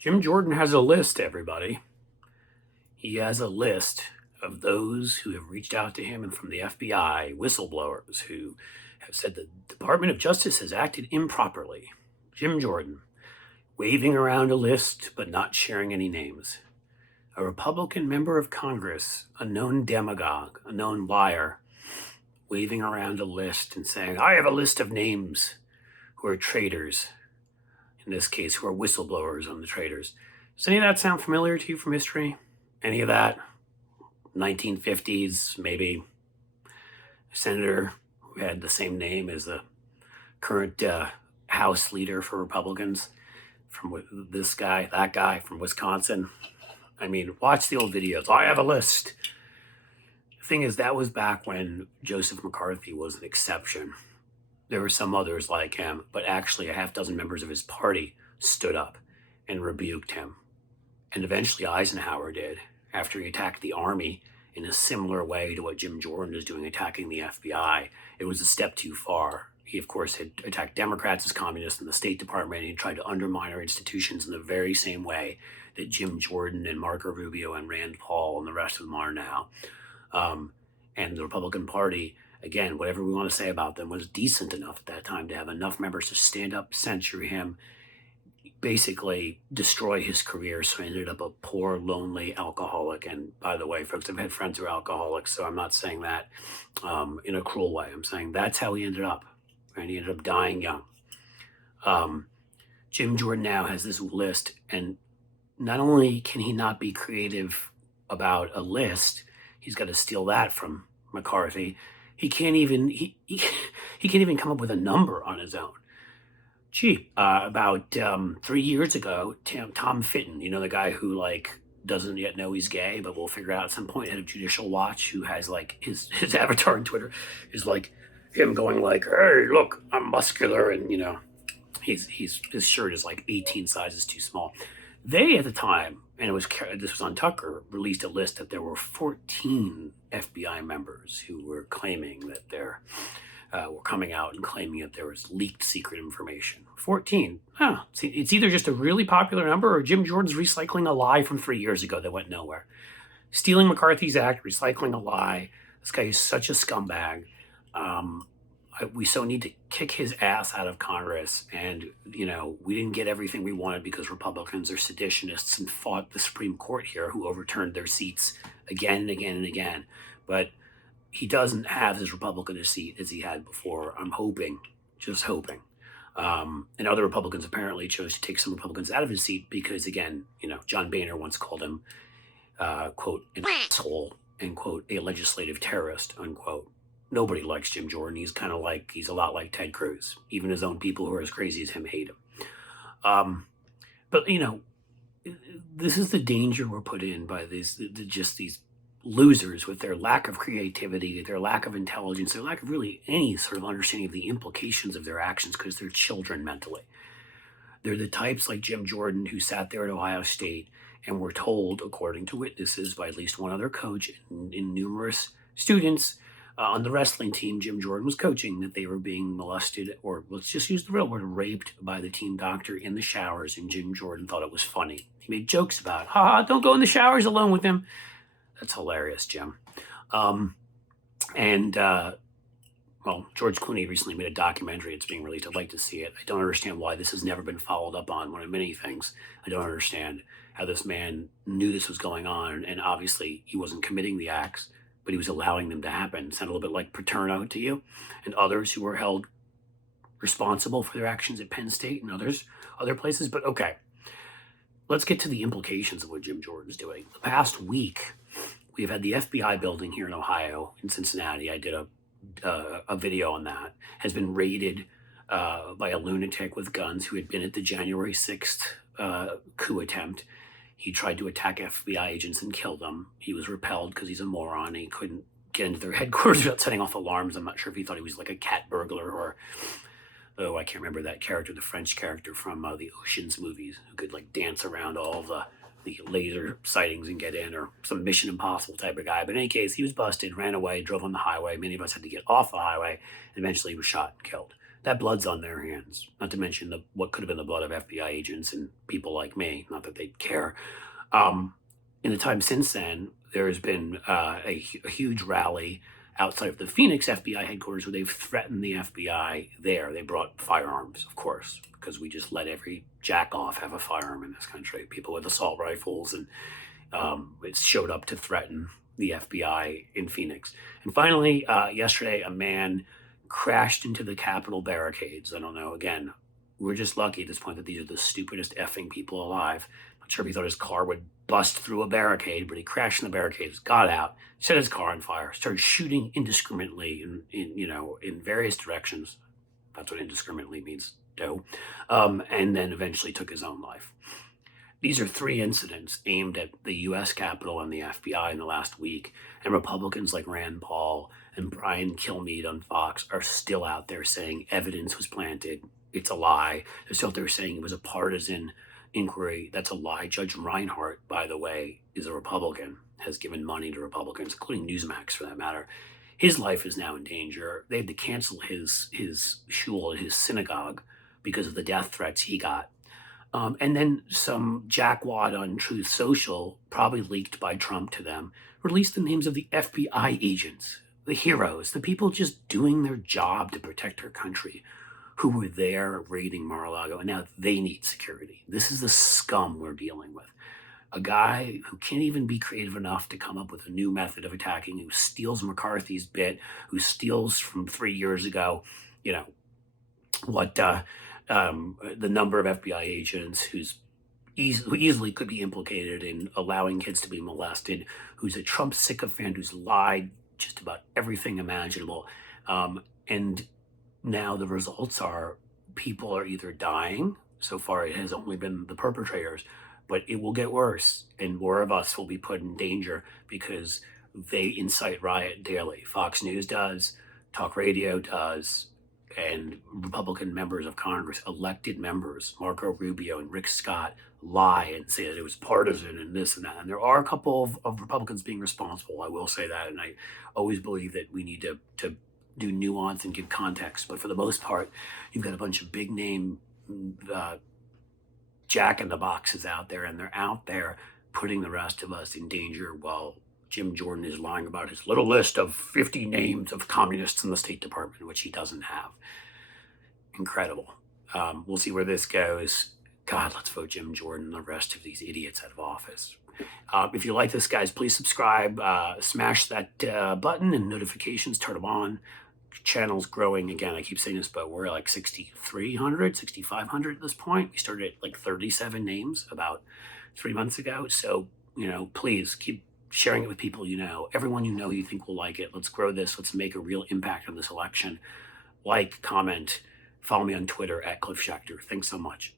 Jim Jordan has a list, everybody. He has a list of those who have reached out to him and from the FBI, whistleblowers who have said the Department of Justice has acted improperly. Jim Jordan, waving around a list but not sharing any names. A Republican member of Congress, a known demagogue, a known liar, waving around a list and saying, I have a list of names who are traitors. In this case, who are whistleblowers on the traitors. Does any of that sound familiar to you from history? Any of that? 1950s, maybe. A senator who had the same name as the current House leader for Republicans, from this guy, that guy from Wisconsin. I mean, watch the old videos. I have a list. The thing is, that was back when Joseph McCarthy was an exception. There were some others like him, but actually a half dozen members of his party stood up and rebuked him. And eventually Eisenhower did, after he attacked the army in a similar way to what Jim Jordan is doing, attacking the FBI. It was a step too far. He, of course, had attacked Democrats as communists in the State Department, and he tried to undermine our institutions in the very same way that Jim Jordan and Marco Rubio and Rand Paul and the rest of them are now. And the Republican Party, again, whatever we want to say about them, was decent enough at that time to have enough members to stand up, censure him, basically destroy his career. So he ended up a poor, lonely alcoholic. And by the way, folks, I've had friends who are alcoholics, so I'm not saying that in a cruel way. I'm saying that's how he ended up. And he ended up dying young. Jim Jordan now has this list, and not only can he not be creative about a list, he's got to steal that from McCarthy. He can't even can't even come up with a number on his own. Gee, about 3 years ago, Tom Fitton, you know, the guy who doesn't yet know he's gay, but we'll figure out at some point, head of Judicial Watch, who has his avatar on Twitter is him going hey, look, I'm muscular, and his shirt is 18 sizes too small. They at the time, and this was on Tucker, released a list that there were 14 FBI members who were claiming that were coming out and claiming that there was leaked secret information. 14. It's either just a really popular number or Jim Jordan's recycling a lie from 3 years ago that went nowhere. Stealing McCarthy's act, recycling a lie. This guy is such a scumbag. We so need to kick his ass out of Congress. And, we didn't get everything we wanted because Republicans are seditionists and fought the Supreme Court here, who overturned their seats again and again and again. But he doesn't have as Republican a seat as he had before. I'm hoping, just hoping. And other Republicans apparently chose to take some Republicans out of his seat because, again, John Boehner once called him, quote, an asshole, and quote, a legislative terrorist, unquote. Nobody likes Jim Jordan. He's he's a lot like Ted Cruz. Even his own people who are as crazy as him hate him. But, this is the danger we're put in by these losers with their lack of creativity, their lack of intelligence, their lack of really any sort of understanding of the implications of their actions because they're children mentally. They're the types like Jim Jordan who sat there at Ohio State and were told, according to witnesses, by at least one other coach and numerous students on the wrestling team Jim Jordan was coaching, that they were being molested, or let's just use the real word, raped by the team doctor in the showers, and Jim Jordan thought it was funny. He made jokes about, don't go in the showers alone with him. That's hilarious, Jim. George Clooney recently made a documentary. It's being released. I'd like to see it. I don't understand why this has never been followed up on. One of many things. I don't understand how this man knew this was going on, and obviously he wasn't committing the acts, but he was allowing them to happen. Sound a little bit like Paterno to you, and others who were held responsible for their actions at Penn State and other places. But okay, let's get to the implications of what Jim Jordan's doing. The past week, we've had the FBI building here in Ohio, in Cincinnati. I did a video on that. Has been raided by a lunatic with guns who had been at the January 6th coup attempt. He tried to attack FBI agents and kill them. He was repelled because he's a moron. He couldn't get into their headquarters without setting off alarms. I'm not sure if he thought he was like a cat burglar or, I can't remember that character, the French character from the Ocean's movies, who could dance around all the laser sightings and get in, or some Mission Impossible type of guy. But in any case, he was busted, ran away, drove on the highway. Many of us had to get off the highway, and eventually he was shot and killed. that blood's on their hands. Not to mention what could have been the blood of FBI agents and people like me. Not that they'd care. Um, in the time since then, there has been a huge rally outside of the Phoenix FBI headquarters where they've threatened the FBI there. They brought firearms, of course, because we just let every jack off have a firearm in this country. People with assault rifles, and it showed up to threaten the FBI in Phoenix. And finally, yesterday, a man crashed into the Capitol barricades. I don't know. Again, we're just lucky at this point that these are the stupidest effing people alive. Not sure if he thought his car would bust through a barricade, but he crashed in the barricades, got out, set his car on fire, started shooting indiscriminately in various directions. That's what indiscriminately means, Joe. And then eventually took his own life. These are three incidents aimed at the U.S. Capitol and the FBI in the last week, and Republicans like Rand Paul and Brian Kilmeade on Fox are still out there saying evidence was planted. It's a lie. They're still out there saying it was a partisan inquiry. That's a lie. Judge Reinhart, by the way, is a Republican, has given money to Republicans, including Newsmax for that matter. His life is now in danger. They had to cancel his shul, his synagogue, because of the death threats he got. And then some jackwad on Truth Social, probably leaked by Trump to them, released the names of the FBI agents, the heroes, the people just doing their job to protect our country, who were there raiding Mar-a-Lago, and now they need security. This is the scum we're dealing with. A guy who can't even be creative enough to come up with a new method of attacking, who steals McCarthy's bit, who steals from 3 years ago, what the number of FBI agents who easily could be implicated in allowing kids to be molested, who's a Trump sycophant, who's lied just about everything imaginable. And now the results are people are either dying. So far, it has only been the perpetrators, but it will get worse, and more of us will be put in danger because they incite riot daily. Fox News does, talk radio does, and Republican members of Congress, elected members, Marco Rubio and Rick Scott, lie and say that it was partisan and this and that. And there are a couple of Republicans being responsible. I will say that. And I always believe that we need to do nuance and give context. But for the most part, you've got a bunch of big name jack in the boxes out there, and they're out there putting the rest of us in danger while Jim Jordan is lying about his little list of 50 names of communists in the State Department, which he doesn't have. Incredible. We'll see where this goes. God, let's vote Jim Jordan and the rest of these idiots out of office. If you like this, guys, please subscribe. Smash that button and notifications, turn them on. Channel's growing again. I keep saying this, but we're like 6,300, 6,500 at this point. We started at like 37 names about 3 months ago. So, please keep sharing it with people everyone you think will like it. Let's grow this. Let's make a real impact on this election. Like, comment, follow me on Twitter at Cliff Schecter. Thanks so much.